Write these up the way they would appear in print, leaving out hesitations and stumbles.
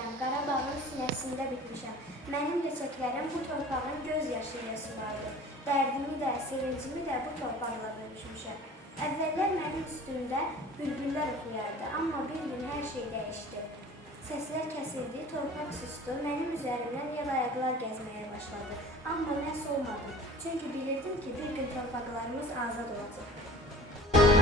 bitmişəm, Qarabağın sinəsində bitmişəm. Mənim ləçəklərim bu torpağın göz yaşı ilə sulardı. Dərdimi də, sevincimi də bu torpaqla bölüşmüşəm. Əvvəllər mənim üstümdə bülbüllər oxuyardı, amma bir gün hər şey dəyişdi. Səslər kəsildi, torpaq sustu, mənim üzərimdən yel ayaqlar gəzməyə başladı. Amma mən solmadım, çünki bilirdim ki, bir gün torpaqlarımız azad olacaq.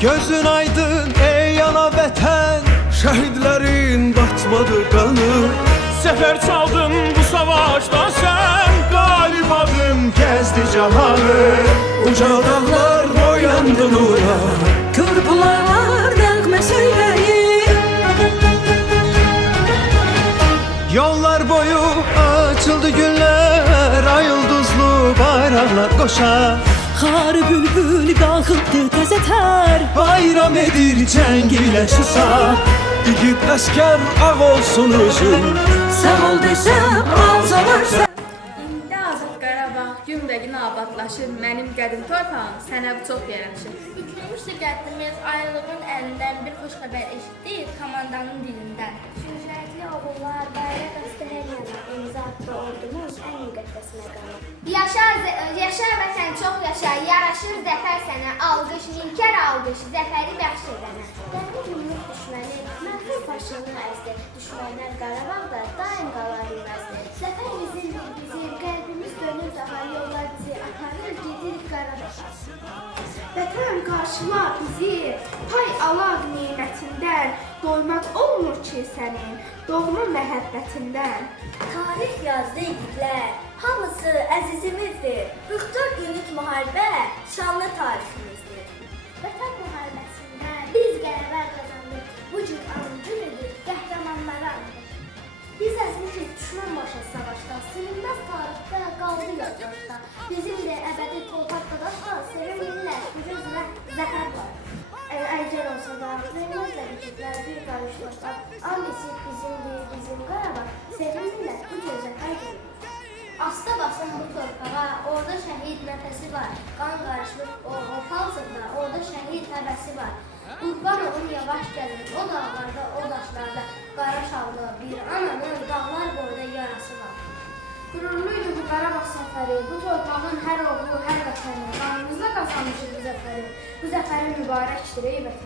Gözün aydın ey ana vətən, şəhidlərin batmadı qanı. Səfər çaldın bu savaşda sən, Qalib adım gəzdi cahanı. Uca dağlar boyandı nura, Kör bulaqlar nəğmə söyləyir. yollar boyu açıldı günlər, ay ulduzlu bayraqlar qoşar. Xarı bülbül qalxıbdı təzə tər. Bayram edir cəng ilə Şuşa, igid əskər ağ olsun üzün. Sağ ol desəm alçalarsan. İndi azad Qarabağ günbəgün abadlaşır, mənim qədim torpağım sənə çox yaraşır. Bükülmüşdü qəddimiz, ayrılığın əlindən bir xoş xəbər eşitdik komandanın dilindən. Şücaətli oğullar, bayraq astı hər yana, imza atdı ordumuz ən müqəddəs məqamı. Yaşa vətən, çox yaşa, yaraşır zəfər sənə, alqış, minkər alqış, zəfəri bəxş edənə. Dəmir yumruq düşməni, mənfur faşını əzdi, düşmənlər Qarabağda daim qalar iməzdi. Zəfər bizimdir, bizim, qəlbimiz dönür daha, yollar bizi aparır, gedirik Qarabağa. Vətən qarşıla bizi, pay alaq nimətindən, doymaq olmur ki sənin, doğma məhəbbətindən. Tarix yazdı igidlər, hamısı əzizimizdir. 44 günlük müharibə şanlı tariximizdir. Vətən müharibəsində biz qələbə qazandık, bu gün anın günüdür, qəhrəmanlara andık. Biz əzmişik düşmən başa savaşda, silinməz tarixdə qaldı yaddaşda. Bizim də əbədi torpaq qadaşla, sevinirlər, gücüz və zəfər var. Əcəl olsa da, verməzlə bütüklər bir qarışlaşlar. And isik bizimdir, bizim Qarabağ, sevinirlər, bu gün zəfər görürük. Asta basın bu torpağa, orada şəhid nəfəsi var. Qan qarışmış o palçıqda, orada şəhid həvəsi var. Qurban olun yavaş gəlin, o dağlarda, o daşlarda qara şallı bir ananın dağlar boyda yarası var. Qürurluydu bu Qarabağ səfəri, bu torpağın hər oğlu, hər vətəni. Qanımızla qazanmışıq bu zəfəri. Bu zəfəri mübarəkdir ey vətən.